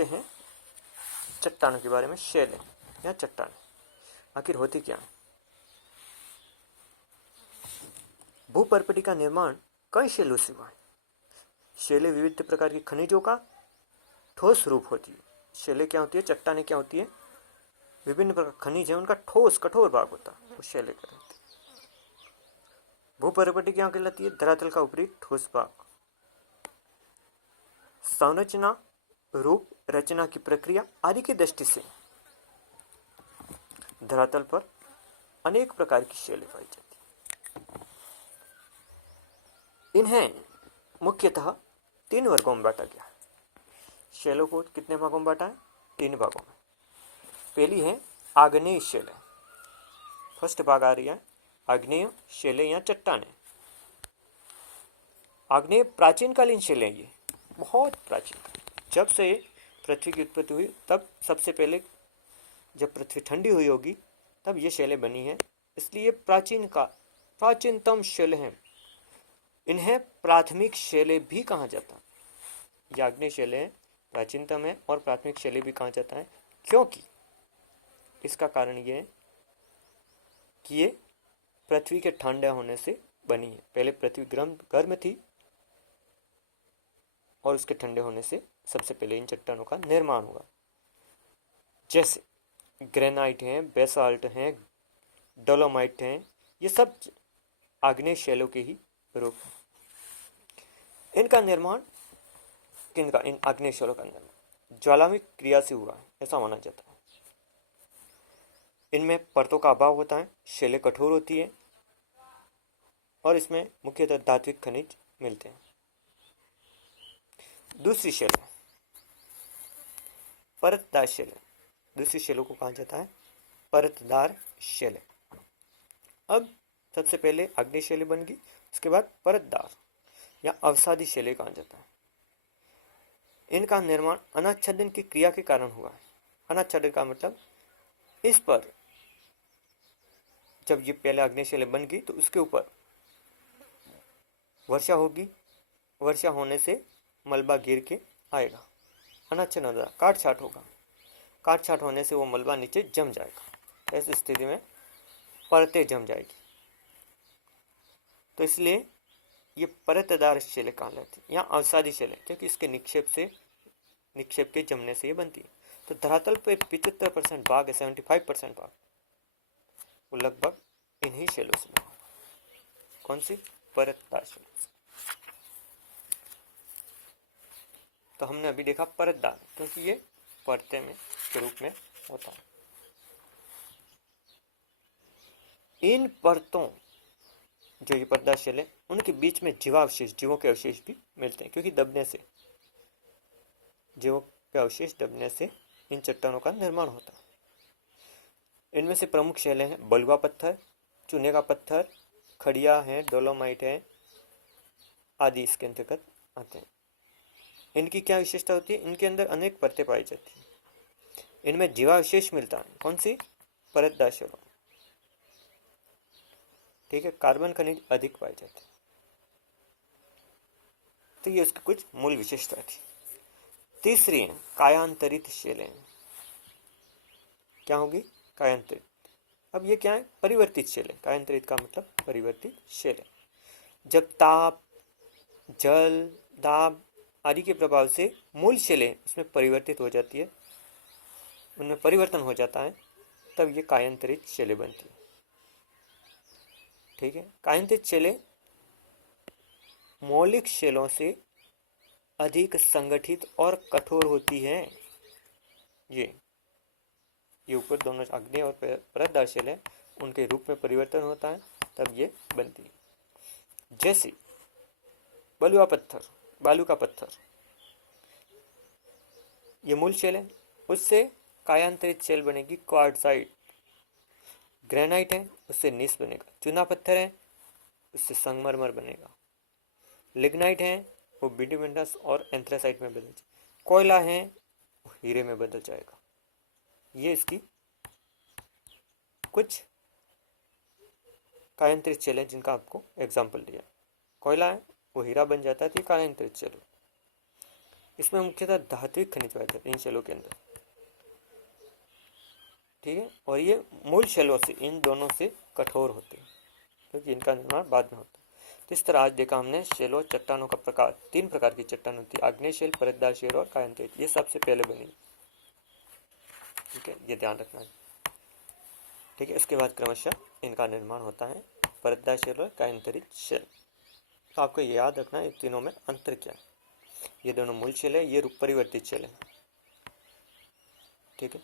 जानते हैं चट्टानों के बारे में। शैलें या चट्टानें आखिर होती क्या है? भूपर्पटी का निर्माण कई शैलों से हुआ है। शैलें विविध प्रकार के खनिजों का ठोस रूप होती है। शैलें क्या होती है? चट्टानें क्या होती है? विभिन्न प्रकार खनिज है, उनका ठोस कठोर भाग होता है, वो शैलें कहलाती है। भूपर्पटी क्या कहलाती है? धरातल का ऊपरी ठोस भाग। संरचना, रूप, रचना की प्रक्रिया आदि की दृष्टि से धरातल पर अनेक प्रकार की शैलें पाई जाती हैं। इन्हें मुख्यतः 3 वर्गों में बांटा गया है। शैलों को कितने भागों में बांटा है? 3 भागों में। पहली है आग्नेय शैलें। फर्स्ट भाग आ रही है आग्नेय शैलें या चट्टानें। आग्नेय प्राचीनकालीन शैलें, ये बहुत प्राचीन, जब से पृथ्वी की उत्पत्ति हुई तब सबसे पहले जब पृथ्वी ठंडी हुई होगी तब ये शैलें बनी हैं, इसलिए प्राचीनतम शैलें हैं। इन्हें प्राथमिक शैलें भी कहा जाता है। ये आग्नेय शैलें प्राचीनतम है और प्राथमिक शैलें भी कहा जाता है, क्योंकि इसका कारण ये है कि ये पृथ्वी के ठंडे होने से बनी है। पहले पृथ्वी गर्म थी और उसके ठंडे होने से सबसे पहले इन चट्टानों का निर्माण हुआ। जैसे ग्रेनाइट हैं, बेसाल्ट हैं, डोलोमाइट हैं, ये सब आग्नेय शैलों के ही रूप हैं। इनका निर्माण इन आग्नेय शैलों का निर्माण ज्वालामुखी क्रिया से हुआ है, ऐसा माना जाता है। इनमें परतों का अभाव होता है, शैलें कठोर होती है और इसमें मुख्यतः धात्विक खनिज मिलते हैं। दूसरी शैलें परतदार शैलें। दूसरी शैलों को कहा जाता है परतदार शैलें। अब सबसे पहले आग्नेय शैलें बन गई, उसके बाद परतदार या अवसादी शैलें कहा जाता है। इनका निर्माण अनाच्छादन की क्रिया के कारण हुआ है। अनाच्छादन का मतलब इस पर जब ये पहले आग्नेय शैलें बन गई तो उसके ऊपर वर्षा होगी, वर्षा होने से मलबा गिर के आएगा, अनाच्छादन होगा, काट छाट होगा, काट छाट होने से वो मलबा नीचे जम जाएगा। ऐसी स्थिति में परतें जम जाएगी, तो इसलिए ये परतदार शैलें कहलाती है या अवसादी शैलें, क्योंकि इसके निक्षेप के जमने से ये बनती है। तो धरातल पर 75% भाग है, 75% भाग वो लगभग इन्हीं शैलों से बना। कौन सी? परतदार शैलें। तो हमने अभी देखा परतदार, क्योंकि ये परते में के रूप में होता है। इन परतों जो ये परतदार शैलें, उनके बीच में जीवों के अवशेष भी मिलते हैं, क्योंकि दबने से जीवों के अवशेष दबने से इन चट्टानों का निर्माण होता है। इनमें से प्रमुख शैलें हैं बलुआ पत्थर, चूने का पत्थर, खड़िया है, डोलोमाइट है आदि इसके अंतर्गत आते हैं। इनकी क्या विशेषता होती है? इनके अंदर अनेक परतें पाई जाती हैं। इनमें जीवावशेष मिलता है। कौन सी? परतदार शैलों। ठीक है, कार्बन खनिज अधिक पाए जाते हैं। तो ये उसकी कुछ मूल विशेषता थी। तीसरी है कायांतरित शैलें। क्या होगी? कायांतरित। अब ये क्या है? परिवर्तित शैलें। कायांतरित का मतलब परिवर्तित शैलें। जब ताप, जल, दाब आदि के प्रभाव से मूल शैलें उसमें परिवर्तित हो जाती है, उनमें परिवर्तन हो जाता है, तब ये कायांतरित शैलें बनती है। ठीक है, कायांतरित शैलें मौलिक शैलों से अधिक संगठित और कठोर होती है। ये ऊपर दोनों आग्नेय और परतदार शैलें, उनके रूप में परिवर्तन होता है, तब ये बनती है। जैसे बलुआ पत्थर, बालू का पत्थर, ये मूल शैल है, उससे कायांतरित शैल बनेगी क्वार्टजाइट। ग्रेनाइट है, उससे नीस बनेगा। चूना पत्थर है, उससे संगमरमर बनेगा। लिग्नाइट है, वो बिटुमिनस और एंथ्रासाइट में बदल जाएगा। कोयला है, वो हीरे में बदल जाएगा। ये इसकी कुछ कायांतरित शैल है जिनका आपको एग्जाम्पल दिया। कोयला है, वो हीरा बन जाता है, तो कायांतरित शैल। इसमें मुख्यतः धात्विक खनिज पाए जाते हैं इन शैलों के अंदर, ठीक है। और ये मूल शैलों से, इन दोनों से कठोर होते हैं क्योंकि इनका निर्माण बाद में होता है। तो इस तरह आज देखा हमने शैलों चट्टानों का प्रकार, 3 प्रकार की चट्टान होती है, आग्नेय शैल, परतदार शैल और कायांतरित। ये सबसे पहले बनी, ठीक है, ये ध्यान रखना है, ठीक है। इसके बाद क्रमशः इनका निर्माण होता है, परतदार शैल और कायांतरित शैल। तो आपको याद रखना है इन तीनों में अंतर क्या है। ये दोनों मूल शैल है, ये रूप परिवर्तित शैल है, ठीक है।